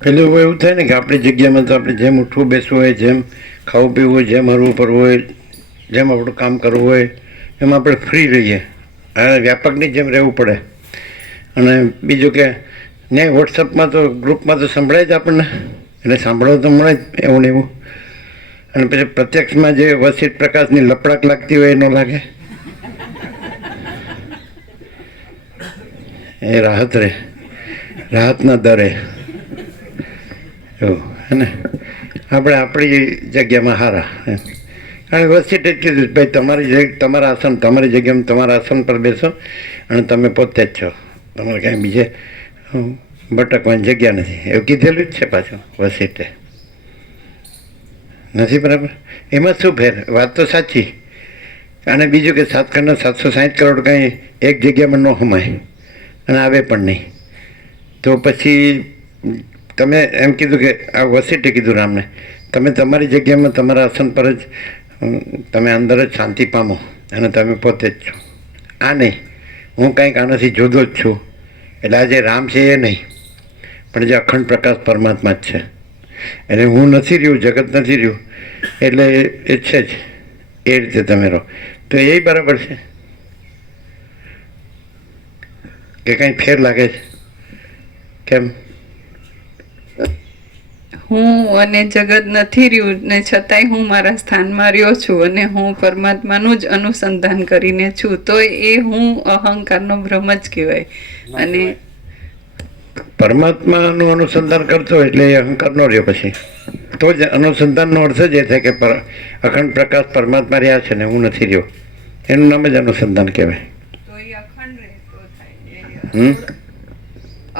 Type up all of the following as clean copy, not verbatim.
પેલું એવું થાય ને કે આપણી જગ્યામાં તો આપણે જેમ ઉઠવું બેસવું હોય, જેમ ખાવું પીવું હોય, જેમ હરવું ફરવું હોય, જેમ આપણું કામ કરવું હોય એમ આપણે ફ્રી રહીએ. આ વ્યાપકની જેમ રહેવું પડે. અને બીજું કે નહીં, વોટ્સઅપમાં તો ગ્રુપમાં તો સંભળાય જ આપણને, એટલે સાંભળવા તો મળે જ એવું ને એવું. અને પછી પ્રત્યક્ષમાં જે વસીત પ્રકાશની લપડાક લાગતી હોય એ ન લાગે, એ રાહત રહે, રાહતના દરે એવું હે ને. આપણે આપણી જગ્યામાં સારા એમ. કારણ કે વસીટ જ કીધું ભાઈ તમારા આસન તમારી જગ્યામાં તમારા આસન પર બેસો અને તમે પોતે જ છો, તમારે કાંઈ બીજે ભટકવાની જગ્યા નથી, એવું કીધેલું જ છે પાછું વસીટે. નથી બરાબર? એમાં શું ફેર? વાત તો સાચી. અને બીજું કે 760 કરોડ કાંઈ એક જગ્યામાં ન સમાય અને આવે પણ નહીં. તો પછી તમે એમ કીધું કે આ વસીટે કીધું રામને, તમે તમારી જગ્યામાં તમારા આસન પર જ તમે અંદર જ શાંતિ પામો અને તમે પોતે જ છો. આ નહીં હું કાંઈક આનાથી જુદો જ છું, એટલે આ જે રામ છે એ નહીં, પણ જે અખંડ પ્રકાશ પરમાત્મા જ છે. એટલે હું નથી રહ્યું, જગત નથી રહ્યું, એટલે એ છે જ. એ રીતે તમે રહો તો એ બરાબર છે કે કંઈ ફેર લાગે છે? કેમ? હું અને જગત નથી રહ્યું ને છતાંય હું મારા સ્થાનમાં રહ્યો છું અને હું પરમાત્માનું જ અનુસંધાન કરીને છું, તો એ હું અહંકારનો ભ્રમ જ કહેવાય. અને પરમાત્માનું અનુસંધાન કરતો એટલે એ અહંકાર ન રહ્યો. પછી તો જ અનુસંધાનનો અર્થ જ એ થાય કે અખંડ પ્રકાશ પરમાત્મા રહ્યા છે ને હું નથી રહ્યો, એનું નામ જ અનુસંધાન કહેવાય.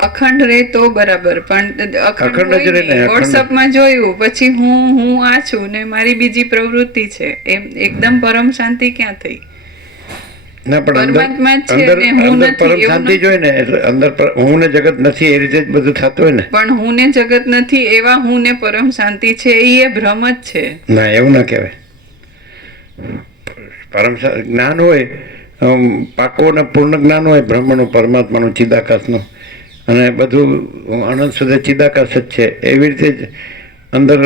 અખંડ રહે તો બરાબર, પણ વોટ્સઅપમાં જોયું પછી હું આ છું ને મારી બીજી પ્રવૃત્તિ છે, એમ એકદમ પરમ શાંતિ ક્યાં થઈ? ના, પણ અંદર પરમ શાંતિ જોઈએ ને, એટલે અંદર હું ને જગત નથી એ રીતે જ બધું થતું હોય ને. પણ હું ને જગત નથી એવા હું ને પરમ શાંતિ છે એ ભ્રમ જ છે. ના, એવું ના કહેવાય. પરમ જ્ઞાન હોય, પાકું ને પૂર્ણ જ્ઞાન હોય બ્રહ્મનું, પરમાત્માનું, ચિદાકાશનું, અને બધું અનંત સુધી ચિદાકાશ જ છે, એવી રીતે જ અંદર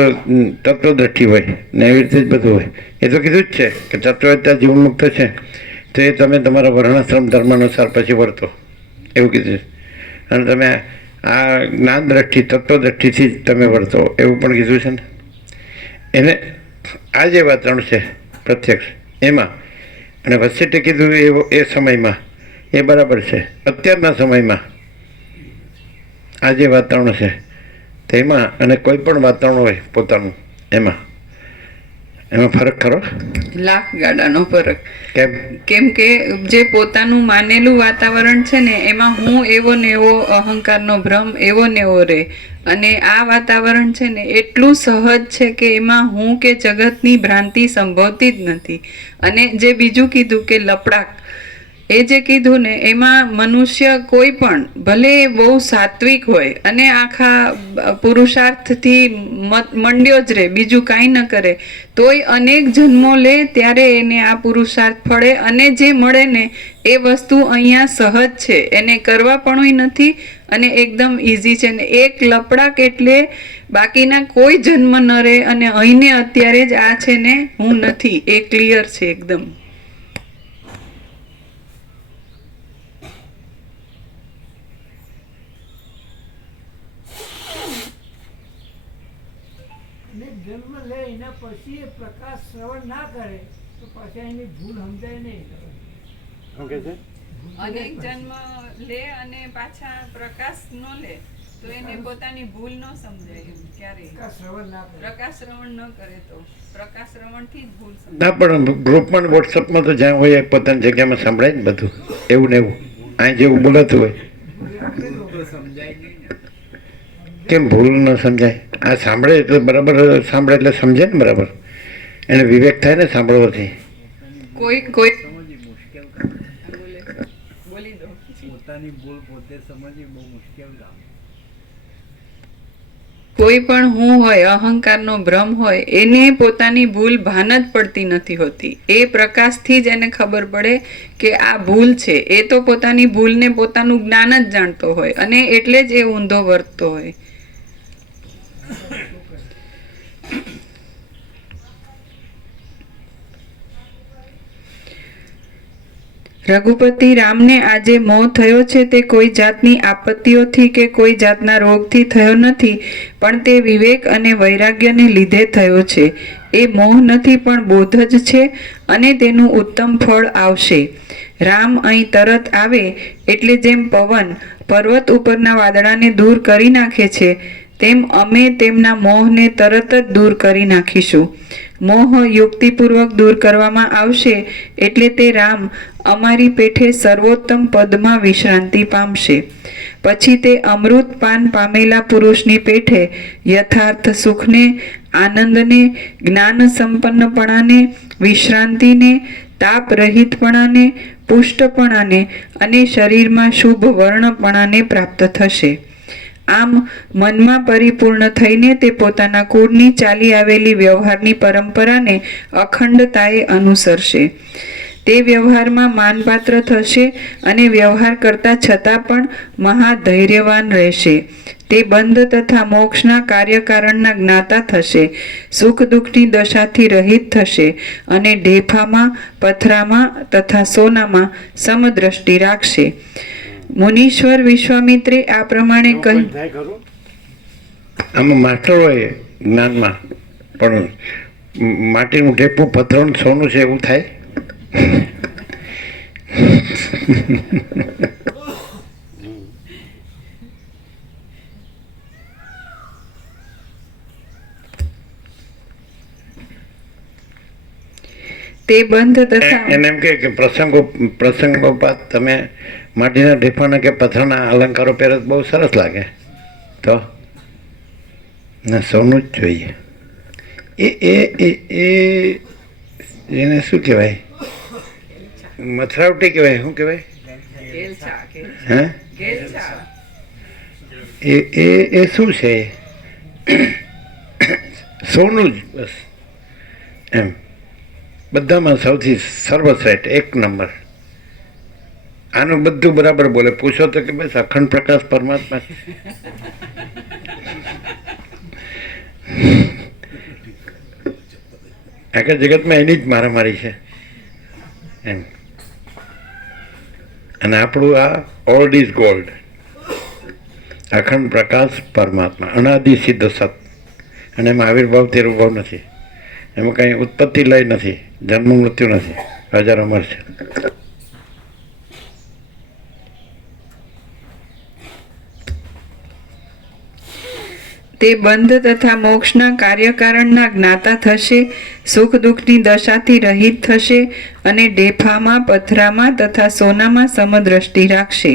તત્વદ્રષ્ટિ હોય ને એવી રીતે જ બધું હોય. એ તો કીધું જ છે કે તત્વવેત્તા જીવનમુક્ત છે તો એ તમે તમારા વર્ણાશ્રમ ધર્મ અનુસાર પછી વર્તો, એવું કીધું. અને તમે આ જ્ઞાન દ્રષ્ટિ તત્વદ્રષ્ટિથી જ તમે વર્તો, એવું પણ કીધું છે ને. એને આ જે વાતાવરણ છે પ્રત્યક્ષ એમાં, અને વચ્ચે કીધું એ સમયમાં એ બરાબર છે. અત્યારના સમયમાં આ જે વાતાવરણ છે તેમાં અને કોઈ પણ વાતાવરણ હોય પોતાનું, એમાં ફરક ખરો? લાખ ગાડાનો ફરક. કેમ કે જે પોતાનું માનેલું વાતાવરણ છે ને એમાં હું એવો ને એવો અહંકારનો ભ્રમ એવો ને એવો રહે, અને આ વાતાવરણ છે ને એટલું સહજ છે કે એમાં હું કે જગતની ભ્રાંતિ સંભવતી જ નથી. અને જે બીજું કીધું કે લપડાક, એ જે કીધું ને એમાં મનુષ્ય કોઈ પણ ભલે બહુ સાત્વિક હોય અને આખા પુરુષાર્થથી મંડ્યો જ રહે, બીજું કાંઈ ન કરે, તોય અનેક જન્મો લે ત્યારે એને આ પુરુષાર્થ ફળે, અને જે મળે ને એ વસ્તુ અહીંયા સહજ છે, એને કરવા પણ નથી અને એકદમ ઇઝી છે. ને એક લપડાક એટલે બાકીના કોઈ જન્મ ન રહે, અને અહીંને અત્યારે જ આ છે ને હું નથી, એ ક્લિયર છે એકદમ. જન્મ લે એના પછી એ પ્રકાશ શ્રવણ ના કરે તો પછી એની ભૂલ સમજાય નહીં. અનેક જન્મ લે અને પાછા પ્રકાશ ન લે તો એને પોતાની ભૂલ ન સમજાય ક્યારેય. પ્રકાશ શ્રવણ ન કરે તો પ્રકાશ શ્રવણ થી જ ભૂલ સમજાય. ના, પણ ગ્રુપમાં વોટ્સઅપમાં તો જ્યાં હોય પોતાની જગ્યામાં સંભળાય ને બધું, એવું ને એવું અહીં જેવું બોલાતું હોય. કેમ ભૂલ ન સમજાય? આ સાંભળે એટલે બરાબર સાંભળે એટલે સમજે ને બરાબર, એને વિવેક થાય ને સાંભળવાથી. કોઈ કોઈ પણ હું હોય, અહંકારનો ભ્રમ હોય, એને પોતાની ભૂલ ભાન જ પડતી નથી હોતી. એ પ્રકાશથી જ એને ખબર પડે કે આ ભૂલ છે. એ તો પોતાની ભૂલને પોતાનું જ્ઞાન જ જાણતો હોય અને એટલે જ એ ઊંધો વર્તતો હોય. રઘુપતિ રામને આજે મોહ થયો છે તે કોઈ જાતની આપત્તિઓથી કે કોઈ જાતના રોગથી થયો નથી, પણ તે વિવેક અને વૈરાગ્યને લીધે થયો છે. એ મોહ નથી પણ બોધ જ છે, અને તેનું ઉત્તમ ફળ આવશે. રામ અહીં તરત આવે એટલે જેમ પવન પર્વત ઉપરના વાદળાને દૂર કરી નાખે છે, તેમ અમે તેમના મોહને તરત જ દૂર કરી નાખીશું. મોહ યુક્તિપૂર્વક દૂર કરવામાં આવશે એટલે તે રામ અમારી પેઠે સર્વોત્તમ પદમાં વિશ્રાંતિ પામશે. પછી તે અમૃત પાન પામેલા પુરુષની પેઠે યથાર્થ સુખને, આનંદને, જ્ઞાન સંપન્નપણાને, વિશ્રાંતિને, તાપ રહિતપણાને, પુષ્ટપણાને અને શરીરમાં શુભ વર્ણપણાને પ્રાપ્ત થશે. આમ મનમાં પરિપૂર્ણ થઈને તે પોતાના કુળની ચાલી આવેલી વ્યવહારની પરંપરાને અખંડતાએ અનુસરશે. તે વ્યવહારમાં માનપાત્ર થશે અને વ્યવહાર કરતા છતાં પણ મહાધૈર્યવાન રહેશે. તે બંધ તથા મોક્ષના કાર્યકારણના જ્ઞાતા થશે, સુખ દુઃખની દશાથી રહિત થશે અને ઢેફામાં, પથરામાં તથા સોનામાં સમદ્રષ્ટિ રાખશે. મુનીશ્વર વિશ્વામિત્રે આ પ્રમાણે કહ્યું. આમાં માસ્ટર હોય જ્ઞાનમાં, પણ માટીનું ઢેપું પથ્થરનું સોનું છે એવું થાય. તે બંધ તથા એને એમ કે પ્રસંગોપાત તમે માટીના ઢેફાના કે પથ્થરના અલંકારો પહેરે તો બહુ સરસ લાગે, તો ના સોનું જ જોઈએ. એ એ એ એ એને શું કહેવાય? મથરાવટી કહેવાય? શું કહેવાય? હા, એ શું છે? સોનું જ બસ એમ. બધામાં સૌથી સર્વશ્રેષ્ઠ, એક નંબર. આનું બધું બરાબર બોલે. પૂછો તો કે બસ અખંડ પ્રકાશ પરમાત્મા છે. આખા જગતમાં એની જ મારામારી છે એમ. અને આપણું આ ઓલ્ડ ઇઝ ગોલ્ડ, અખંડ પ્રકાશ પરમાત્મા, અનાદિ સિદ્ધ સત. અને એમાં આવિર્ભાવ તિરુભાવ નથી, એમાં કંઈ ઉત્પત્તિ લય નથી, જન્મ મૃત્યુ નથી, હજાર અમર છે. તે બંધ તથા મોક્ષના કાર્યકારણના જ્ઞાતા થશે, સુખ દુઃખની દશાથી રહિત થશે અને ઢેફામાં, પથરામાં તથા સોનામાં સમદ્રષ્ટિ રાખશે.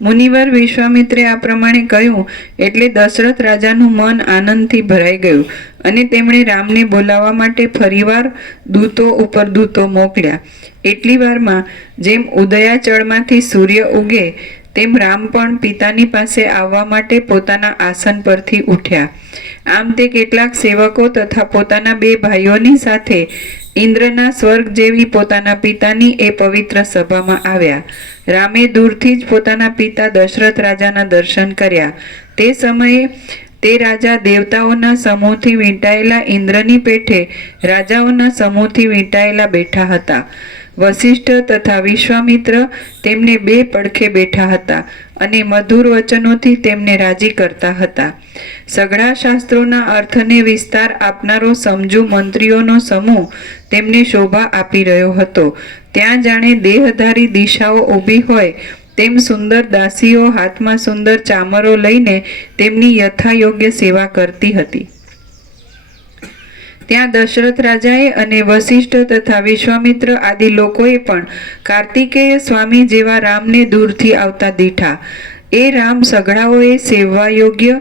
મુનિવર વિશ્વામિત્રે આ પ્રમાણે કહ્યું એટલે દશરથ રાજાનું મન આનંદથી ભરાઈ ગયું અને તેમણે રામને બોલાવવા માટે ફરીવાર દૂતો ઉપર દૂતો મોકલ્યા. એટલી વારમાં જેમ ઉદયાચળમાંથી સૂર્ય ઉગે તેમ રામ પણ પિતાની પાસે આવવા માટે પોતાના આસન પરથી ઉઠ્યા. આમ તે કેટલાક સેવકો તથા પોતાના 2 ભાઈઓની સાથે ઇન્દ્રના સ્વર્ગ જેવી પોતાના પિતાની એ પવિત્ર સભામાં આવ્યા. રામે દૂરથી જ પોતાના પિતા દશરથ રાજાના દર્શન કર્યા. તે સમયે તે રાજા દેવતાઓના સમૂહથી વીંટાયેલા ઇન્દ્રની પેઠે રાજાઓના સમૂહથી વીંટાયેલા બેઠા હતા. વશિષ્ઠ તથા વિશ્વામિત્ર તેમને 2 પડખે બેઠા હતા અને મધુર વચનોથી તેમને રાજી કરતા હતા. સઘળા શાસ્ત્રોના અર્થને વિસ્તાર આપનારો સમજુ મંત્રીઓનો સમૂહ તેમને શોભા આપી રહ્યો હતો. ત્યાં જાણે દેહધારી દિશાઓ ઊભી હોય તેમ સુંદર દાસીઓ હાથમાં સુંદર ચામરો લઈને તેમની યથાયોગ્ય સેવા કરતી હતી. ત્યાં દશરથ રાજાએ અને વશિષ્ઠ તથા વિશ્વામિત્ર આદિ લોકોએ પણ કાર્તિકેય સ્વામી જેવા રામને દૂરથી આવતા દીઠા. એ રામ સઘળાઓએ સેવવા યોગ્ય,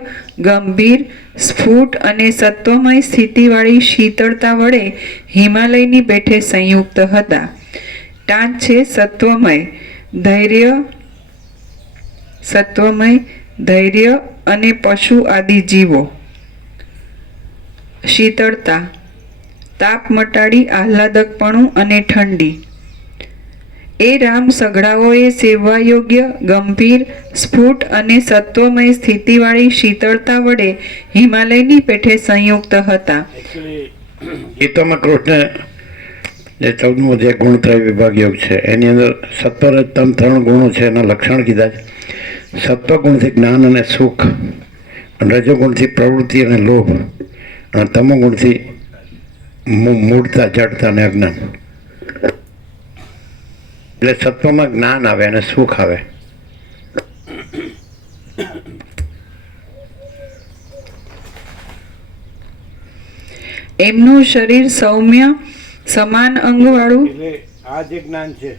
ગંભીર, સ્ફુટ અને સત્વમય સ્થિતિવાળી શીતળતા વડે હિમાલયની પેઠે સંયુક્ત હતા. ટાંચ છે સત્વમય, ધૈર્ય અને પશુ આદિ જીવો. શીતળતા, તાપ મટાડી આહ્લાદકપણું અને ઠંડી. એ રામ સઘળાઓએ સેવવા યોગ્ય, ગંભીર, સ્ફુટ અને સત્વમય સ્થિતિવાળી શીતળતા વડે હિમાલયની પેઠે સંયુક્ત હતા. ગીતામાં કૃષ્ણ જે 14મો જે ગુણત્રય વિભાગ યોગ છે એની અંદર સત્વ રજ તમ 3 ગુણો છે, એના લક્ષણ કીધા છે. સત્વગુણથી જ્ઞાન અને સુખ, રજોગુણથી પ્રવૃત્તિ અને લોભ, અને તમોગુણથી મૂળતા, જડતા અને અજ્ઞાન. એટલે સત્વમાં જ્ઞાન આવે અને સુખ આવે. એમનું શરીર સૌમ્ય સમાન અંગવાળું, એટલે આ જે જ્ઞાન છે,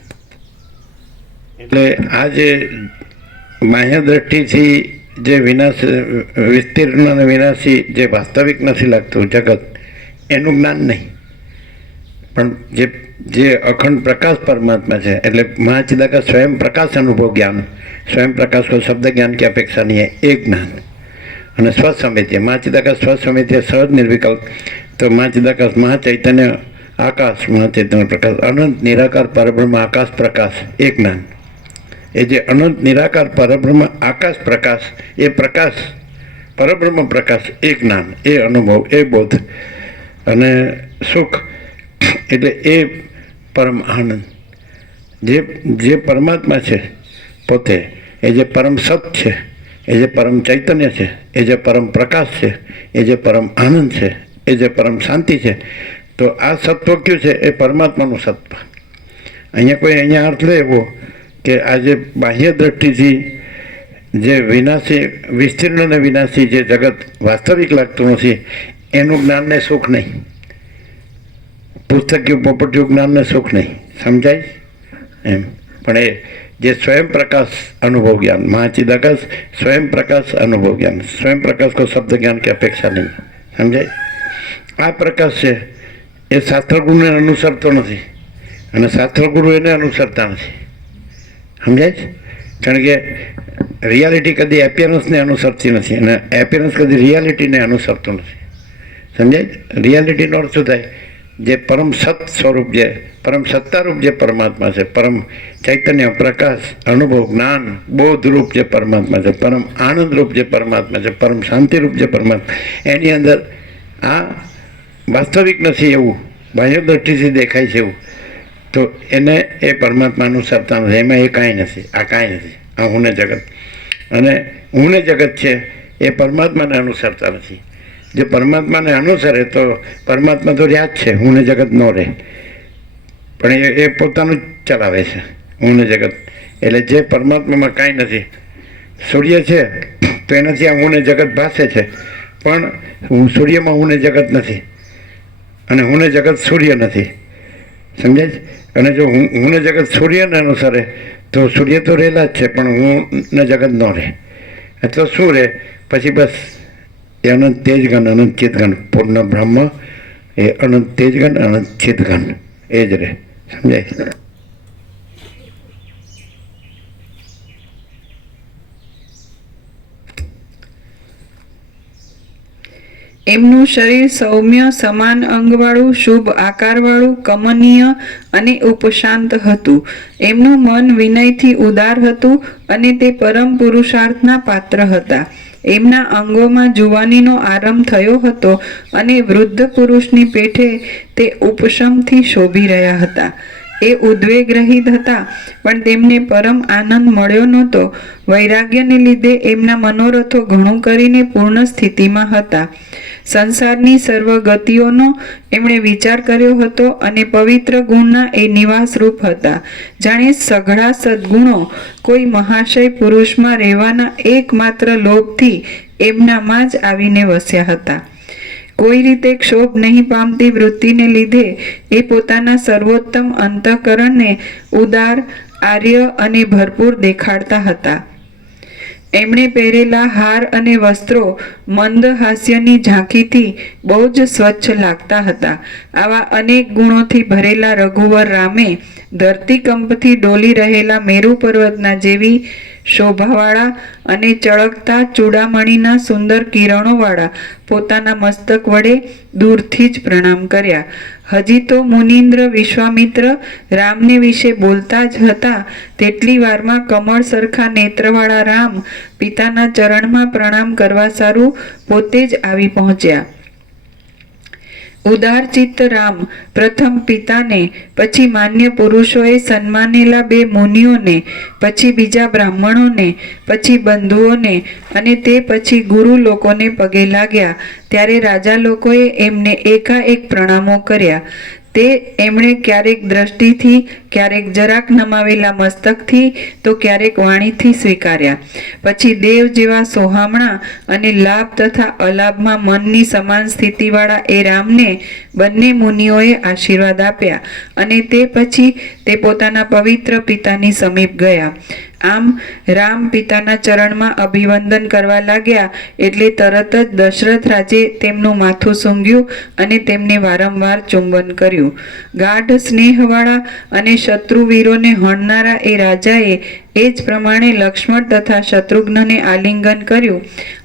એટલે આ જે બાહ્ય દ્રષ્ટિથી જે વિનાશ, વિસ્તીર્ણ અને વિનાશી, જે વાસ્તવિક નથી લાગતું જગત, એનું જ્ઞાન નહીં, પણ જે અખંડ પ્રકાશ પરમાત્મા છે, એટલે મહાચિદાકાશ સ્વયં પ્રકાશ અનુભવ જ્ઞાન, स्वयं प्रकाश को शब्द ज्ञान की अपेक्षा नहीं है, एक ज्ञान. અને સ્વસમિત્ય, મહાચિદાકાશ સ્વસમિત્ય સહજ નિર્વિકલ્પ. તો મહાચિદાકાશ મહાચૈતન્ય આકાશ, મહાચૈતન્ય પ્રકાશ, અનંત નિરાકાર પરબ્રહ્મ આકાશ પ્રકાશ, એક જ્ઞાન. એ જે અનંત નિરાકાર પરબ્રહ્મ આકાશ પ્રકાશ, એ પ્રકાશ પરબ્રહ્મ પ્રકાશ, એ જ્ઞાન, એ અનુભવ, એ બોધ. અને સુખ એટલે એ પરમ આનંદ, જે પરમાત્મા છે પોતે, એ જે પરમ સત છે, એ જે પરમ ચૈતન્ય છે, એ જે પરમ પ્રકાશ છે, એ જે પરમ આનંદ છે, એ જે પરમ શાંતિ છે. તો આ સત્વ કયું છે? એ પરમાત્માનું સત્વ. અહીંયા અર્થ લે એવો કે આ જે બાહ્ય દ્રષ્ટિથી જે વિનાશી, વિસ્તીર્ણ અને વિનાશી જે જગત વાસ્તવિક લાગતું નથી, એનું જ્ઞાનને સુખ નહીં. પુસ્તકીય પોપટીયું જ્ઞાનને સુખ નહીં, સમજાય એમ. પણ એ જે स्वयं प्रकाश अनुभव ज्ञान, महाचिदाकाश स्वयं प्रकाश अनुभव ज्ञान, स्वयं प्रकाश को शब्द ज्ञान की अपेक्षा नहीं, समझे? आ प्रकाश है ये शास्त्र गुरु ने अनुसरतो नहीं, અને શાસ્ત્ર ગુરુ એને અનુસરતા નથી, સમજાય છે? કારણ કે રિયાલિટી કદી એપિયરન્સને અનુસરતી નથી, અને એપિયરન્સ કદી રિયાલિટીને અનુસરતું નથી, સમજાય? રિયાલિટીનો અર્થ શું થાય? જે પરમ સત સ્વરૂપ, જે પરમ સત્તારૂપ જે પરમાત્મા છે, પરમ ચૈતન્ય પ્રકાશ અનુભવ જ્ઞાન બોધરૂપ જે પરમાત્મા છે, પરમ આનંદરૂપ જે પરમાત્મા છે, પરમ શાંતિરૂપ જે પરમાત્મા, એની અંદર આ વાસ્તવિક નથી એવું બાહ્ય દ્રષ્ટિથી દેખાય છે એવું, તો એને એ પરમાત્મા અનુસરતા નથી. એમાં એ કાંઈ નથી, આ કાંઈ નથી, આ હુંને જગત. અને હુંને જગત છે એ પરમાત્માને અનુસરતા નથી. જે પરમાત્માને અનુસરે તો પરમાત્મા તો રહ્યા જ છે, હુંને જગત ન રહે, પણ એ પોતાનું જ ચલાવે છે, હુંને જગત. એટલે જે પરમાત્મામાં કાંઈ નથી, સૂર્ય છે તો એનાથી આ હુંને જગત ભાસે છે, પણ સૂર્યમાં હુંને જગત નથી, અને હુંને જગત સૂર્ય નથી, સમજાય છે? અને જો હુંને જગત સૂર્યને અનુસરે તો સૂર્ય તો રહેલા જ છે, પણ હુંને જગત ન રહે. તો શું રહે પછી? બસ એ અનંત તેજગન, અનંત ચિતગન, પૂર્ણ બ્રહ્મ એ અનંત તેજગન, અનંત ચિતગન, એ જ રહે, સમજાય? એમનું શરીર સૌમ્ય સમાન અંગવાળું, શુભ આકારવાળું, કમનીય અને ઉપશાંત હતું. એમનું મન વિનયથી ઉદાર હતું અને તે પરમ પુરુષાર્થના પાત્ર હતા. એમના અંગોમાં જુવાનીનો આરંભ થયો હતો અને વૃદ્ધ પુરુષની પેઠે તે ઉપશમથી શોભી રહ્યા હતા. એ ઉદ્વેગ રહિત હતા, પણ તેમને પરમ આનંદ મળ્યો નહોતો. વૈરાગ્યને લીધે એમના મનોરથો ઘણું કરીને પૂર્ણ સ્થિતિમાં હતા. સંસારની સર્વ ગતિઓનો એમણે વિચાર કર્યો હતો અને પવિત્ર ગુણના એ નિવાસરૂપ હતા. જાણે સઘળા સદ્ગુણો કોઈ મહાશય પુરુષમાં રહેવાના એકમાત્ર લોભથી એમનામાં જ આવીને વસ્યા હતા. કોઈ રીતે ક્ષોભ નહીં પામતી વૃત્તિને લીધે એ પોતાના સર્વોત્તમ અંતઃકરણને ઉદાર, આર્ય અને ભરપૂર દેખાડતા હતા. એમણે પહેરેલા હાર અને વસ્ત્રો મંદ હાસ્યની ઝાંખીથી બહુ જ સ્વચ્છ લાગતા હતા. આવા અનેક ગુણોથી ભરેલા રઘુવર રામે ધરતીકંપથી ડોલી રહેલા મેરુ પર્વતના જેવી શોભાવાળા અને ચળકતા ચૂડામણીના સુંદર કિરણોવાળા પોતાના મસ્તક વડે દૂરથી જ પ્રણામ કર્યા. હજી તો મુનિન્દ્ર વિશ્વામિત્ર રામને વિશે બોલતા જ હતા તેટલી વારમાં કમળ સરખા નેત્રવાળા રામ પિતાના ચરણમાં પ્રણામ કરવા સારું પોતે જ આવી પહોંચ્યા. ઉદારચિત્ત રામ પ્રથમ પિતાને, પછી માન્ય પુરુષોએ સન્માનેલા 2 મુનિઓને, પછી બીજા બ્રાહ્મણોને, પછી બંધુઓને અને તે પછી ગુરુ લોકોને પગે લાગ્યા. ત્યારે રાજા લોકોએ એમને એકાએક પ્રણામો કર્યા. તે એમણે ક્યારેક દ્રષ્ટિથી, ક્યારેક જરાક નમાવેલા મસ્તકથી, તો ક્યારેક વાણીથી સ્વીકાર્યા. પછી દેવ જેવા સોહામણા અને લાભ તથા અલાભમાં મનની સમાન સ્થિતિવાળા એ રામને બંને મુનિઓએ આશીર્વાદ આપ્યા અને તે પછી તે પોતાના પવિત્ર પિતાની સમીપ ગયા. આમ રામ પિતાના ચરણમાં અભિવંદન કરવા લાગ્યા એટલે તરત જ દશરથ રાજે તેમનું માથું સૂંઘ્યું અને તેમને વારંવાર ચુંબન કર્યું. ગાઢ સ્નેહવાળા અને શત્રુવીરોને હણનારા એ રાજાએ એ જ પ્રમાણે લક્ષ્મણ તથા શત્રુઘ્નને આલિંગન કર્યું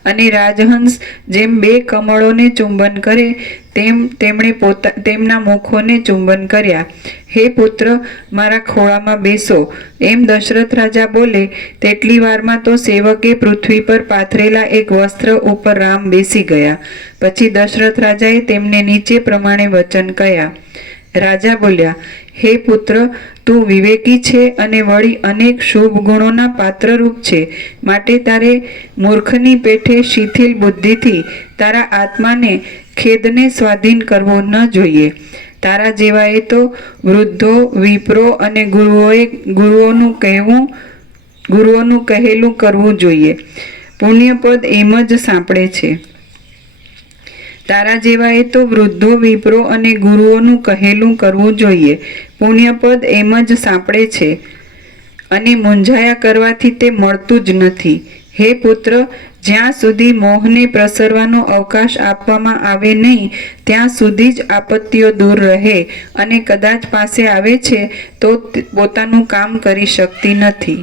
અને રાજહંસ જેમ 2 કમળોને ચુંબન કરે તેમ તેમણે તેમના મુખોને ચુંબન કર્યા. હે પુત્ર, મારા ખોળામાં બેસો, એમ દશરથ રાજા બોલે તેટલી વારમાં તો સેવકે પૃથ્વી પર પાથરેલા એક વસ્ત્ર ઉપર રામ બેસી ગયા. પછી દશરથ રાજાએ તેમને નીચે પ્રમાણે વચન કહ્યા. રાજા બોલ્યા, હે પુત્ર, તું વિવેકી છે અને વળી અનેક શુભ ગુણોના પાત્રરૂપ છે. માટે તારે મૂર્ખની પેઠે શિથિલ બુદ્ધિથી તારા આત્માને ખેદને સ્વાધીન કરવો ન જોઈએ. તારા જેવાએ તો વૃદ્ધો, વિપ્રો અને ગુરુઓનું કહેલું કરવું જોઈએ. પુણ્યપદ એમ જ સાંપડે છે. તારા જેવાએ તો વૃદ્ધો, વિપ્રો અને ગુરુઓનું કહેલું કરવું જોઈએ. પુણ્યપદ એમ જ સાંપડે છે અને મૂંઝાયા કરવાથી તે મળતું જ નથી. હે પુત્ર, જ્યાં સુધી મોહને પ્રસરવાનો અવકાશ આપવામાં આવે નહીં ત્યાં સુધી જ આપત્તિઓ દૂર રહે અને કદાચ પાસે આવે છે તો પોતાનું કામ કરી શકતી નથી.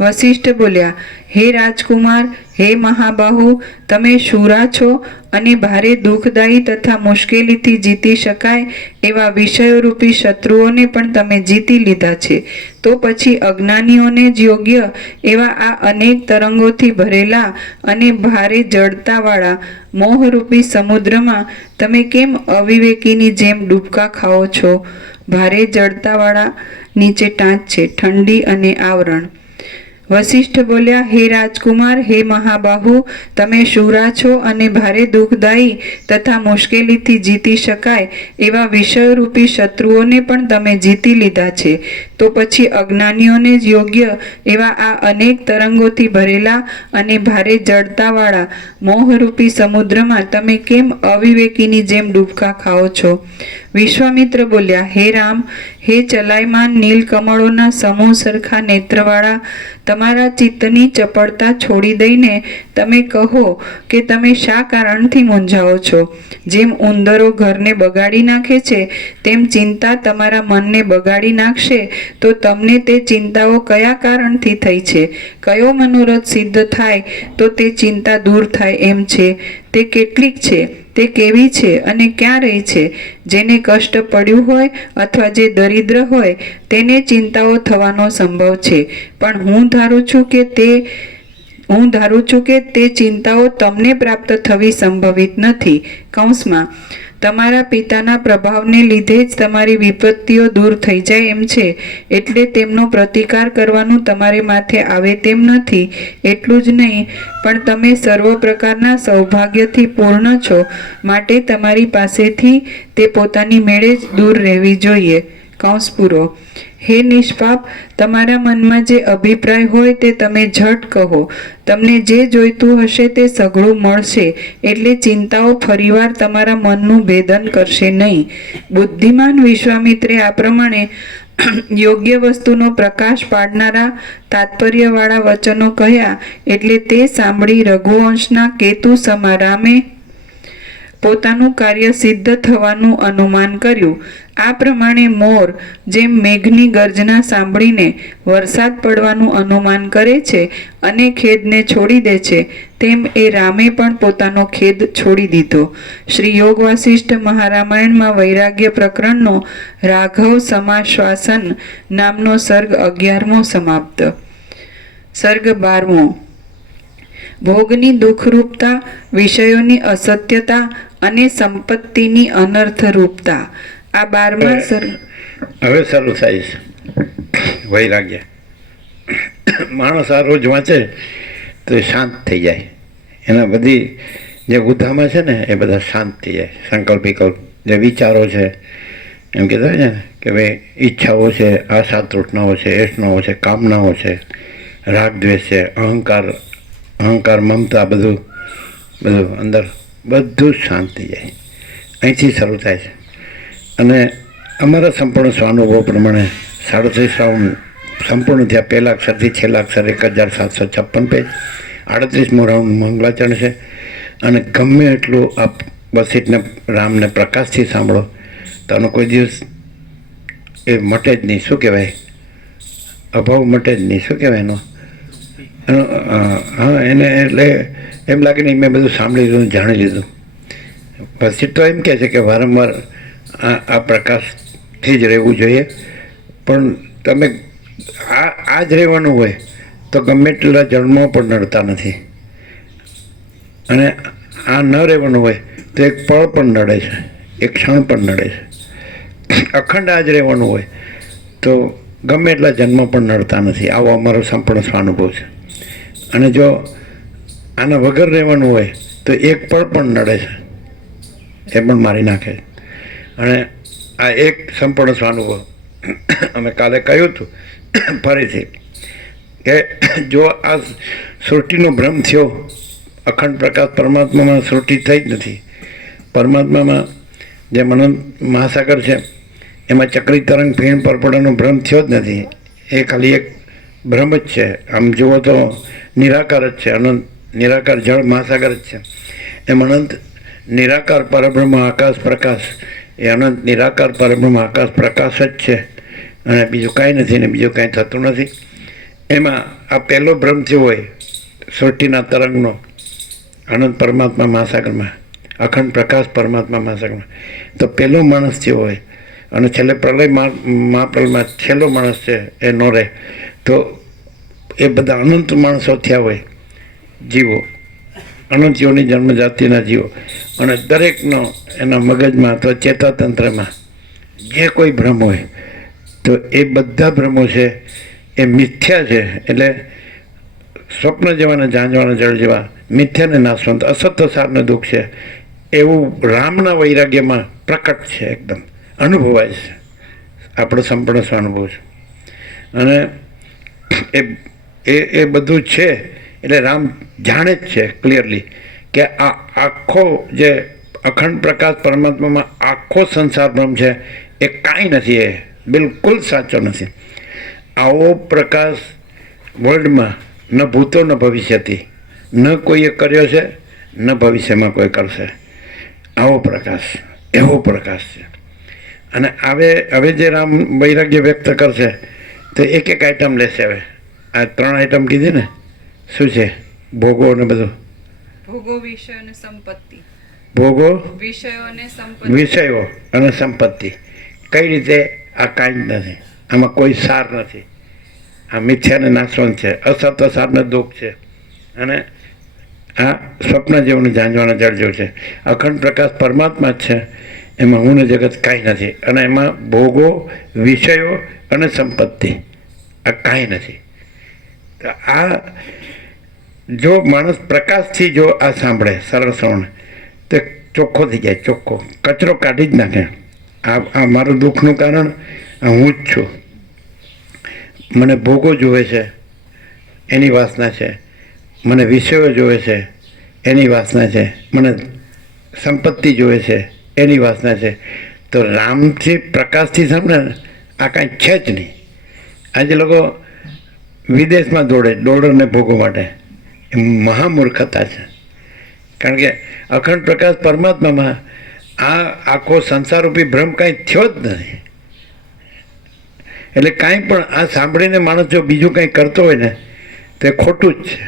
વશિષ્ઠ બોલ્યા, હે રાજકુમાર, હે મહાબાહુ, તમે શૂરા છો અને ભારે દુઃખદાયી તથા મુશ્કેલીથી જીતી શકાય એવા વિષયોરૂપી શત્રુઓને પણ તમે જીતી લીધા છે. તો પછી અજ્ઞાનીઓને જ યોગ્ય એવા આ અનેક તરંગોથી ભરેલા અને ભારે જડતાવાળા મોહરૂપી સમુદ્રમાં તમે કેમ અવિવેકીની જેમ ડૂબકા ખાઓ છો? ભારે જડતાવાળા નીચે ટાંચ છે, ઠંડી અને આવરણ. વશિષ્ઠ બોલ્યા, હે રાજકુમાર, હે મહાબાહુ, તમે શૂરા છો અને ભારે દુઃખદાયી તથા મુશ્કેલીથી જીતી શકાય એવા વિષયરૂપી શત્રુઓને પણ તમે જીતી લીધા છે. તો પછી અજ્ઞાનીઓને જ યોગ્ય એવા આ અનેક તરંગોથી ભરેલા અને ભારે જડતાવાળા મોહરૂપી સમુદ્રમાં તમે કેમ અવિવેકીની જેમ ડૂબકા ખાઓ છો? વિશ્વામિત્ર બોલ્યા, હે રામ, હે ચલાયમાન નીલકમળોના સમૂહ સરખા નેત્રવાળા, તમારા ચિત્તની ચપળતા છોડી દઈને તમે કહો કે તમે શા કારણથી મૂંઝાઓ છો? જેમ ઉંદરો ઘરને બગાડી નાખે છે તેમ ચિંતા તમારા મનને બગાડી નાખશે તો તમને તે ચિંતાઓ કયા કારણથી થઈ છે? કયો મનોરથ સિદ્ધ થાય તો તે ચિંતા દૂર થાય એમ છે? તે કેટલીક છે? તે કેવી છે અને ક્યાં રહી છે? જેને કષ્ટ પડ્યું હોય અથવા જે દરિદ્ર હોય તેને ચિંતાઓ થવાનો સંભવ છે, પણ હું ધારું છું કે તે ચિંતાઓ તમને પ્રાપ્ત થવી સંભવિત નથી. કૌંસમાં, તમારા પિતાના પ્રભાવને લીધે જ તમારી વિપત્તિઓ દૂર થઈ જાય એમ છે, એટલે તેમનો પ્રતિકાર કરવાનું તમારે માથે આવે તેમ નથી. એટલું જ નહીં, પણ તમે સર્વ પ્રકારના સૌભાગ્યથી પૂર્ણ છો, માટે તમારી પાસેથી તે પોતાની મેળે જ દૂર રહેવી જોઈએ. કૌંસ પૂરો. હે નિષ્પાપ, તમારા મનમાં જે અભિપ્રાય હોય તે તમે ઝટ કહો. તમને જે જોઈતું હશે તે સઘળું મળશે, એટલે ચિંતાઓ ફરીવાર તમારા મનનું ભેદન કરશે નહીં. બુદ્ધિમાન વિશ્વામિત્રે આ પ્રમાણે યોગ્ય વસ્તુનો પ્રકાશ પાડનારા તાત્પર્યવાળા વચનો કહ્યા એટલે તે સાંભળી રઘુવંશના કેતુ સમા રામે પોતાનું કાર્ય સિદ્ધ થવાનું અનુમાન કર્યું. આ પ્રમાણે મોર જેમ મેઘની ગર્જના સાંભળીને વરસાદ પડવાનું અનુમાન કરે છે અને ખેદને છોડી દે છે, તેમ એ રામે પણ પોતાનો ખેદ છોડી દીધો. શ્રી યોગ વાસિષ્ઠ મહારામાયણમાં વૈરાગ્ય પ્રકરણનો રાઘવ સમાશ્વાસન નામનો સર્ગ 11મો સમાપ્ત. સર્ગ 12મો. ભોગની દુઃખરૂપતા, વિષયોની અસત્યતા અને સંપત્તિની અનર્થ રૂપતા. આ 12મા સર હવે શરૂ થાય છે વૈરાગ્ય. માણસ આ રોજ વાંચે તો એ શાંત થઈ જાય. એના બધી જે ઉધામાં છે ને એ બધા શાંત થઈ જાય. સંકલ્પ વિકલ્પ જે વિચારો છે, એમ કહેતા હોય ને કે ભાઈ ઈચ્છાઓ છે, આશા તૃષ્ણાઓ છે, એષ્ણાઓ છે, કામનાઓ છે, રાગ દ્વેષ છે, અહંકાર મમતા, બધું અંદર બધું જ શાંત થઈ જાય. અહીંથી શરૂ થાય છે. અને અમારા સંપૂર્ણ સ્વાનુભવ પ્રમાણે 37 રાઉન્ડ સંપૂર્ણ થયા. પહેલા અક્ષરથી છેલ્લા અક્ષર 1756 પેજ. 38મો રાઉન્ડ મંગલાચરણ છે. અને ગમે એટલું આપ વસિષ્ઠને રામને પ્રકાશથી સાંભળો તો આનો કોઈ દિવસ એ મટે જ નહીં. શું કહેવાય? અભાવ મટે જ નહીં. શું કહેવાય એનો? હા, એને એટલે એમ લાગે નહીં મેં બધું સાંભળી લીધું, જાણી લીધું. વસિષ્ઠ તો એમ કહે છે કે વારંવાર આ પ્રકાશથી જ રહેવું જોઈએ. પણ તમે આ જ રહેવાનું હોય તો ગમે એટલા જન્મો પણ નડતા નથી. અને આ ન રહેવાનું હોય તો એક પળ પણ નડે છે, એક ક્ષણ પણ નડે છે. અખંડ આ જ રહેવાનું હોય તો ગમે એટલા જન્મ પણ નડતા નથી. આવો અમારો સંપૂર્ણ સ્વાનુભવ છે. અને જો આના વગર રહેવાનું હોય તો એક પળ પણ નડે છે, એ પણ મારી નાખે છે. અને આ એક સંપૂર્ણ સ્વાનુભવ અમે કાલે કહ્યું હતું ફરીથી કે જો આ સૃષ્ટિનો ભ્રમ થયો, અખંડ પ્રકાશ પરમાત્મામાં સૃષ્ટિ થઈ જ નથી. પરમાત્મામાં જે અનંત મહાસાગર છે એમાં ચક્રી તરંગ ફીણ પરપડાનો ભ્રમ થયો જ નથી. એ ખાલી એક ભ્રમ જ છે. આમ જુઓ તો નિરાકાર જ છે. અનંત નિરાકાર જળ મહાસાગર જ છે. એમ અનંત નિરાકાર પરબ્રહ્મ આકાશ પ્રકાશ, એ અનંત નિરાકાર પરબ્રહ્મ આકાશ પ્રકાશ જ છે. અને બીજું કાંઈ નથી ને બીજું કાંઈ થતું નથી. એમાં આ પહેલો ભ્રમ થયો હોય સૃષ્ટિના તરંગનો અનંત પરમાત્મા મહાસાગરમાં, અખંડ પ્રકાશ પરમાત્મા મહાસાગરમાં, તો પહેલો માણસ થયો હોય અને છેલ્લે પ્રલય મહાપ્રલયમાં છેલ્લો માણસ છે એ ન રહે, તો એ બધા અનંત માણસો થયા હોય, જીવો, અનંત યોની જન્મજાતિના જીવો. અને દરેકનો એના મગજમાં અથવા ચેતાતંત્રમાં જે કોઈ ભ્રમ હોય તો એ બધા ભ્રમો છે એ મિથ્યા છે. એટલે સ્વપ્ન જેવાને જાંજવાના જળ જેવા મિથ્યાને નાશવંત અસત્ય સારને દુઃખ છે એવું રામના વૈરાગ્યમાં પ્રકટ છે, એકદમ અનુભવાય છે. આપણો સંપૂર્ણ સ્વાનુભવ છે. અને એ બધું છે એટલે રામ જાણે જ છે ક્લિયરલી કે આ આખો જે અખંડ પ્રકાશ પરમાત્મામાં આખો સંસાર ભ્રમ છે એ કાંઈ નથી, એ બિલકુલ સાચો નથી. આવો પ્રકાશ વર્લ્ડમાં ન ભૂતો ન ભવિષ્યથી ન કોઈએ કર્યો છે, ન ભવિષ્યમાં કોઈ કરશે. આવો પ્રકાશ, એવો પ્રકાશ છે. અને હવે જે રામ વૈરાગ્ય વ્યક્ત કરશે તો એક એક આઈટમ લેશે. હવે આ 3 આઈટમ કીધી ને, શું છે? ભોગો અને બધું. ભોગો, વિષય અને સંપત્તિ. ભોગો, વિષયો અને સંપત્તિ. વિષયો અને સંપત્તિ. કઈ રીતે? આ કાંઈ જ નથી, આમાં કોઈ સાર નથી. આ મિથ્યાને નાશવંત છે, અસત્ય સારને દુઃખ છે. અને આ સ્વપ્ન જેવું જાંજવાના જળ જેવું છે. અખંડ પ્રકાશ પરમાત્મા જ છે, એમાં હું ને જગત કાંઈ નથી. અને એમાં ભોગો, વિષયો અને સંપત્તિ આ કાંઈ નથી. તો આ જો માણસ પ્રકાશથી જો આ સાંભળે સરળ શ્રવણ તો ચોખ્ખો થઈ જાય, ચોખ્ખો કચરો કાઢી જ નાખે. આ મારું દુઃખનું કારણ હું જ છું. મને ભોગો જોવે છે એની વાસના છે, મને વિષયો જોવે છે એની વાસના છે, મને સંપત્તિ જોવે છે એની વાસના છે. તો રામથી પ્રકાશથી સાંભળે ને આ કાંઈ છે જ નહીં. આજે લોકો વિદેશમાં દોડે ડોલરને ભોગો માટે, એ મહામૂર્ખતા છે. કારણ કે અખંડ પ્રકાશ પરમાત્મામાં આ આખો સંસારરૂપી ભ્રમ કાંઈ થયો જ નથી. એટલે કાંઈ પણ આ સાંભળીને માણસ જો બીજું કંઈ કરતો હોય ને તો એ ખોટું જ છે.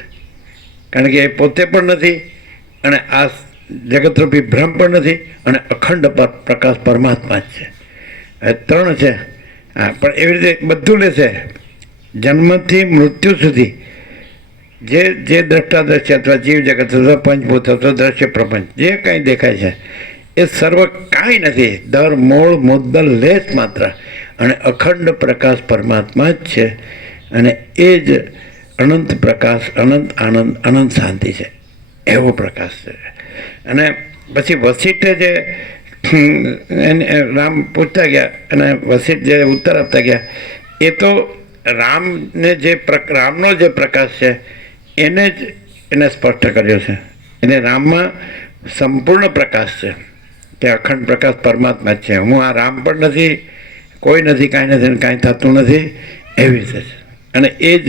કારણ કે એ પોતે પણ નથી અને આ જગતરૂપી ભ્રમ પણ નથી અને અખંડ પ્રકાશ પરમાત્મા જ છે. એ 3 છે. હા, પણ એવી રીતે બધું લેશે જન્મથી મૃત્યુ સુધી જે દ્રષ્ટાદ્રશ્ય અથવા જીવ જગત અથવા પંચભૂત અથવા દ્રશ્ય પ્રપંચ જે કાંઈ દેખાય છે એ સર્વ કાંઈ નથી, દર મૂળ મુદ્દલ લેશ માત્ર અને અખંડ પ્રકાશ પરમાત્મા જ છે. અને એ જ અનંત પ્રકાશ, અનંત આનંદ, અનંત શાંતિ છે, એવો પ્રકાશ છે. અને પછી વસિષ્ઠે જે રામ પૂછતા ગયા અને વસિષ્ઠ જે ઉત્તર આપતા ગયા, એ તો રામનો જે પ્રકાશ છે એને જ એને સ્પષ્ટ કર્યો છે. એટલે રામમાં સંપૂર્ણ પ્રકાશ છે, તે અખંડ પ્રકાશ પરમાત્મા જ છે. હું આ રામ પણ નથી, કોઈ નથી, કાંઈ નથી, કાંઈ થતું નથી, એવી રીતે છે. અને એ જ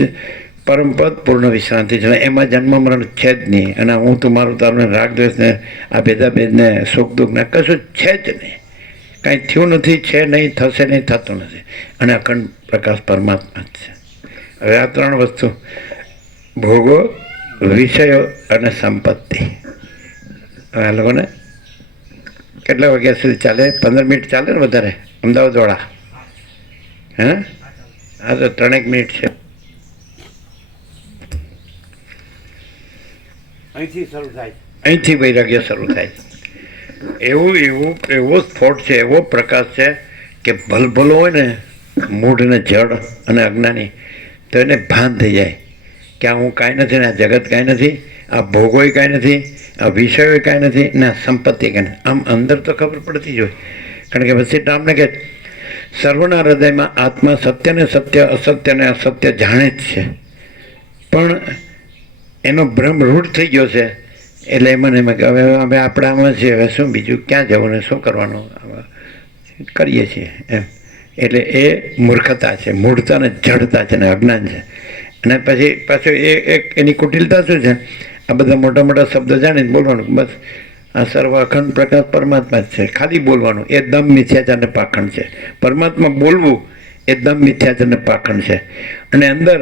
પરમપદ પૂર્ણ વિશ્રાંતિ છે. એમાં જન્મ મરણ છે જ નહીં. અને હું તો મારું તારું રાગ દ્વેષને આ ભેદાભેદને સુખ દુઃખને કશું છે જ નહીં, કાંઈ થયું નથી, છે નહીં, થશે નહીં, થતું નથી. અને અખંડ પ્રકાશ પરમાત્મા જ છે. હવે આ ત્રણ વસ્તુ ભોગો, વિષયો અને સંપત્તિ. હવે આ લોકોને કેટલા વાગ્યા સુધી ચાલે? 15 મિનિટ ચાલે ને વધારે અમદાવાદવાળા? હા, હા, તો 3 મિનિટ છે. અહીંથી વૈરાગ્ય શરૂ થાય. એવો સ્ફોટ છે, એવો પ્રકાશ છે કે ભલભલો હોય ને મૂઢ ને જડ અને અજ્ઞાની, તો એને ભાન થઈ જાય કે આ હું કાંઈ નથી, ને આ જગત કાંઈ નથી, આ ભોગોય કાંઈ નથી, આ વિષયો કાંઈ નથી, ને આ સંપત્તિ કાંઈ નથી. આમ અંદર તો ખબર પડતી જ હોય. કારણ કે પછી રામને કે સર્વના હૃદયમાં આત્મા સત્યને સત્ય, અસત્યને અસત્ય જાણે જ છે, પણ એનો ભ્રમ રૂઢ થઈ ગયો છે. એટલે એમાં કે હવે આપણે આમાં છે, હવે શું બીજું ક્યાં જવું ને શું કરવાનું, કરીએ છીએ એમ. એટલે એ મૂર્ખતા છે, મૂઢતા ને જડતા છે ને અજ્ઞાન છે. અને પછી પાછું એની કુટિલતા શું છે? આ બધા મોટા મોટા શબ્દો જાણીને બોલવાનું, બસ આ સર્વ અખંડ પ્રકાશ પરમાત્મા જ છે, ખાલી બોલવાનું. એ દમ મિથ્યાચાર ને પાખંડ છે. પરમાત્મા બોલવું એ દમ મિથ્યાચાર ને પાખંડ છે. અને અંદર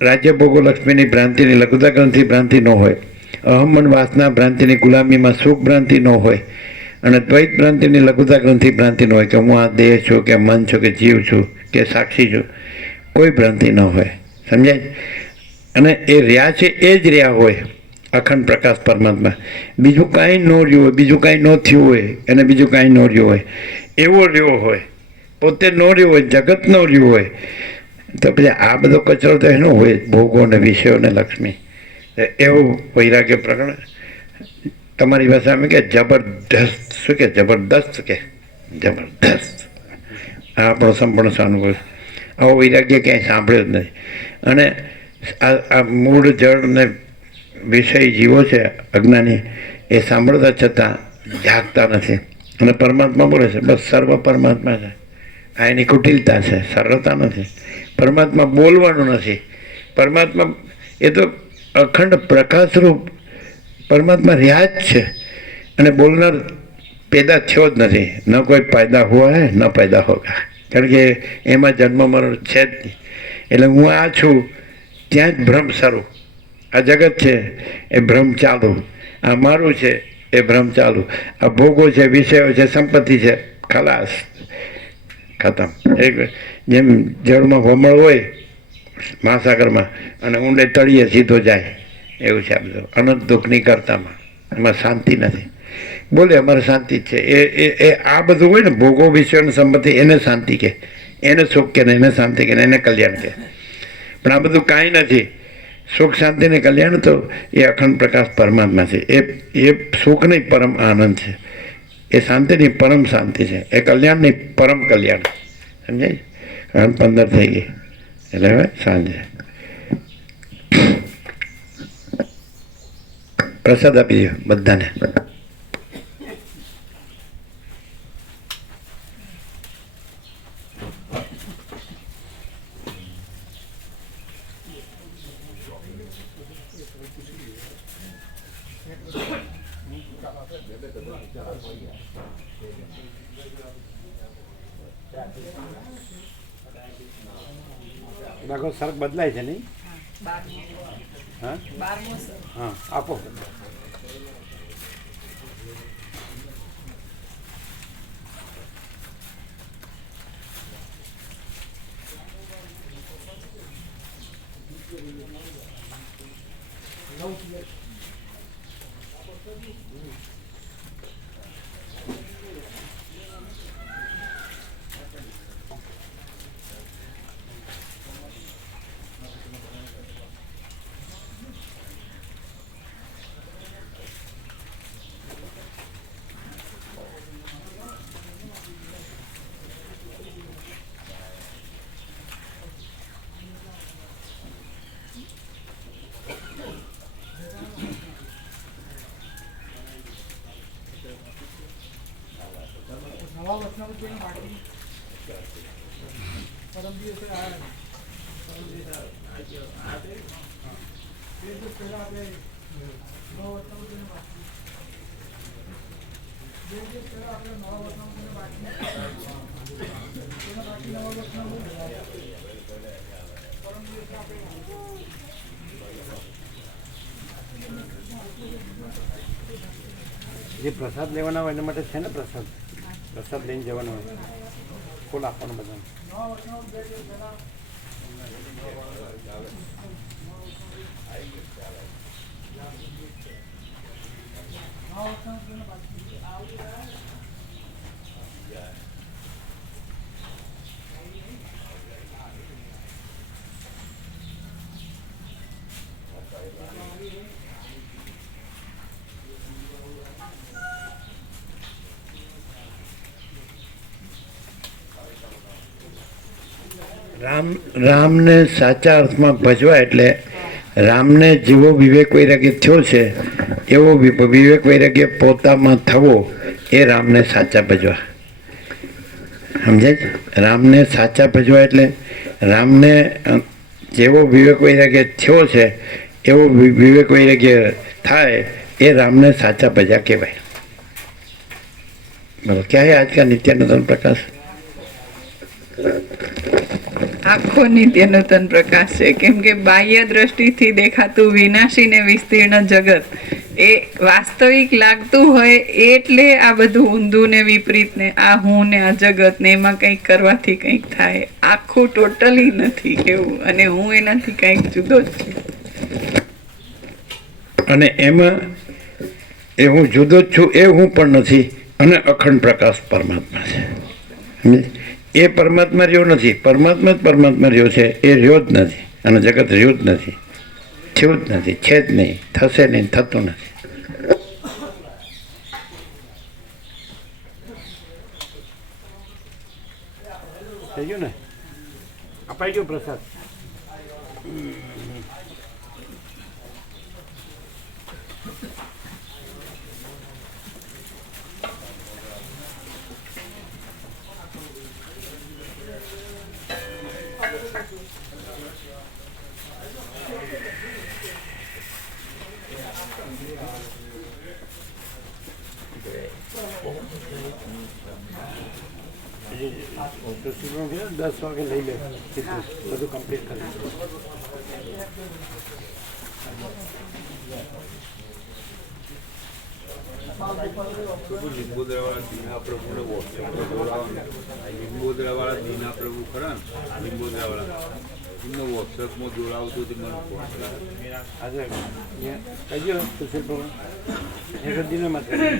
રાજ્ય ભોગો લક્ષ્મીની ભ્રાંતિની લઘુતા ગ્રંથિ ભ્રાંતિ ન હોય, અહમન વાસના ભ્રાંતિની ગુલામીમાં સુખ ભ્રાંતિ ન હોય, અને દ્વૈત ભ્રાંતિની લઘુતા ગ્રંથિ ભ્રાંતિ ન હોય કે હું આ દેહ છું કે મન છું કે જીવ છું કે સાક્ષી છું, કોઈ ભ્રાંતિ ન હોય. સમજાય? અને એ રહ્યા છે એ જ રહ્યા હોય અખંડ પ્રકાશ પરમાત્મા. બીજું કાંઈ ન રહ્યું હોય, બીજું કાંઈ ન થયું હોય, અને બીજું કાંઈ ન રહ્યું હોય, એવો રહ્યો હોય, પોતે ન રહ્યો હોય, જગત ન રહ્યું હોય, તો પછી આ બધો કચરો તો એનો હોય, ભોગો ને વિષયો ને લક્ષ્મી. એવું વૈરાગ્ય પ્રકરણ તમારી ભાષામાં કે જબરદસ્ત. શું કે જબરદસ્ત? કે જબરદસ્ત. આ આપણો સંપૂર્ણ સાનુભવ. આવો વૈરાગ્ય ક્યાંય સાંભળ્યો જ નથી. અને આ મૂળ જળ ને વિષય જીવો છે અજ્ઞાની, એ સાંભળતા છતાં જાગતા નથી. અને પરમાત્મા બોલે છે, બસ સર્વ પરમાત્મા છે. આ એની કુટિલતા છે, સરળતા નથી. પરમાત્મા બોલવાનું નથી. પરમાત્મા એ તો અખંડ પ્રકાશરૂપ પરમાત્મા રહ્યા જ છે. અને બોલનાર પેદા થયો જ નથી. ન કોઈ પેદા હુઆ હે ન પેદા હોગા. કારણ કે એમાં જન્મ મરણ છે જ નહીં. એટલે હું આ છું ત્યાં જ ભ્રમ શરૂ. આ જગત છે એ ભ્રમ ચાલુ, આ મારું છે એ ભ્રમ ચાલુ, આ ભોગો છે, વિષયો છે, સંપત્તિ છે, ખલાસ, ખતમ. એક જેમ જળમાં ભમળ હોય મહાસાગરમાં અને ઊંડે તળીએ સીધો જાય, એવું છે આ બધું અનંત દુઃખની કરતામાં. એમાં શાંતિ નથી. બોલે અમારે શાંતિ જ છે. એ આ બધું હોય ને ભોગો, વિષયો, સંપત્તિ, એને શાંતિ કે, એને સુખ કે, એને શાંતિ કે, એને કલ્યાણ કે. પણ આ બધું કાંઈ નથી. સુખ, શાંતિ ને કલ્યાણ તો એ અખંડ પ્રકાશ પરમાત્મા છે. એ સુખ નહીં, પરમ આનંદ છે. એ શાંતિ નહીં, પરમ શાંતિ છે. એ કલ્યાણ નહીં, પરમ કલ્યાણ. સમજાય? 15 થઈ ગઈ એટલે હવે સાંજે પ્રસાદ આપી દો બધાને. રાખો, સર્ક બદલાય છે નહીં? હા, હા, આપો. નવા વર્ષના કોઈ બાકી પરમ દિવસે આવ્યા પરમ દિવસે પહેલા આપણે નવા વર્ષના કોઈને બાકી 2 દિવસ પહેલા આપણે નવા વર્ષના કોઈને બાકી નવા વર્ષના પરમ દિવસે આપણે જે પ્રસાદ લેવાના હોય એના માટે છે ને પ્રસાદ લઈને જવાનો હોય ફૂલ આપવાનું બધા નવા વર્ષના 2 દિવસ પહેલા નવા વર્ષના કોઈને બાકી રામને સાચા અર્થમાં ભજવા એટલે રામને જેવો વિવેક વૈરાગ્ય થયો છે એવો વિવેક વૈરાગ્ય પોતામાં થવો એ રામને સાચા ભજવા. સમજાય છે? રામને સાચા ભજવા એટલે રામને જેવો વિવેક વૈરાગ્ય થયો છે એવો વિવેક વૈરાગ્ય થાય એ રામને સાચા ભજ્યા કહેવાય. બરાબર. ક્યાં હે આજ કા નિત્યાનંદન પ્રકાશ? આખો નિત્ય નૂતન પ્રકાશ છે. કેમ કે બાહ્ય દ્રષ્ટિથી દેખાતું વિનાશી ને વિસ્તીર્ણ જગત એ વાસ્તવિક લાગતું હોય એટલે આ બધું ઊંધું ને વિપરીત ને આ હું ને આ જગત ને એમાં કંઈક કરવાથી કંઈક થાય. આખું ટોટલી નથી એવું અને હું એનાથી કંઈક જુદો જ છું. અને એમાં એ હું જુદો જ છું એ હું પણ નથી અને અખંડ પ્રકાશ પરમાત્મા છે. સમજે? એ પરમાત્મા રહ્યો નથી. પરમાત્મા જ પરમાત્મા રહ્યો છે એ રહ્યો જ નથી અને જગત રહ્યું જ નથી, થયું જ નથી, છે જ નહીં, થશે નહીં, થતું નથી. થઈ ગયું ને અપાઈ ગયો પ્રસાદ. તો 10 વાગે લઈ લે બધું કમ્પ્લીટ કરી. લીંબોદરાવાળા દીના પ્રભુને વોટ્સએપ પર જોડાવાનું. લીંબોદરાવાળા દીના પ્રભુ ખરા ને લીંબોદરાવાળા એમને વોટ્સએપમાં જોડાવતો તે મને ફોન કર્યો. આજે કહીએ સુશીલ પ્રભુ એક દિનમાં કરી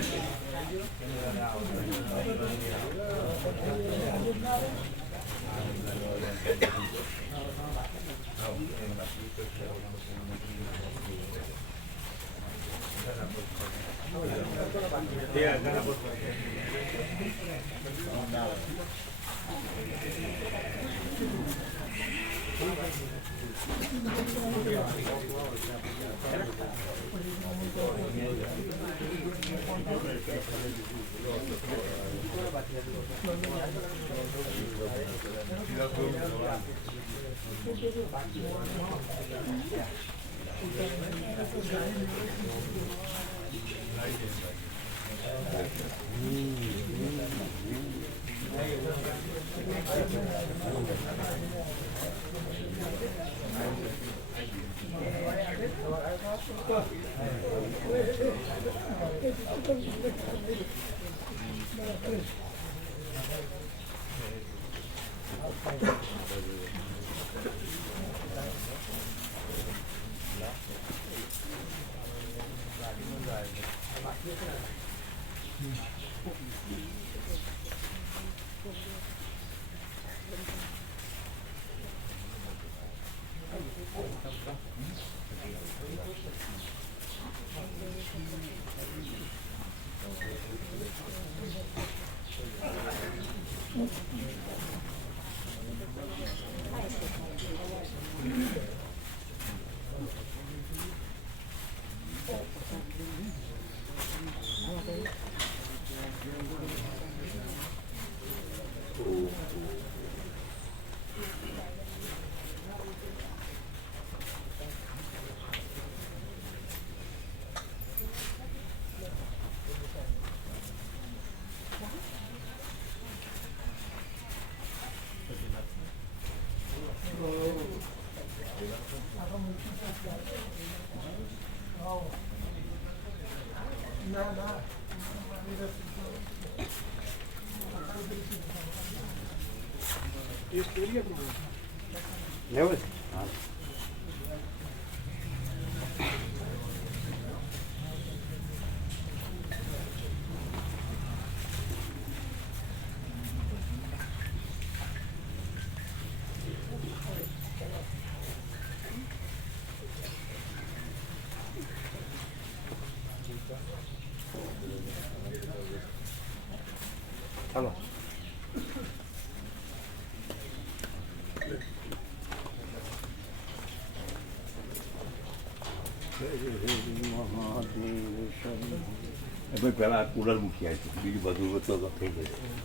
લેવું છે હા ચાલો ભાઈ પહેલાં આ કુલર મૂકી આવી છે બીજું બધું તો થઈ જશે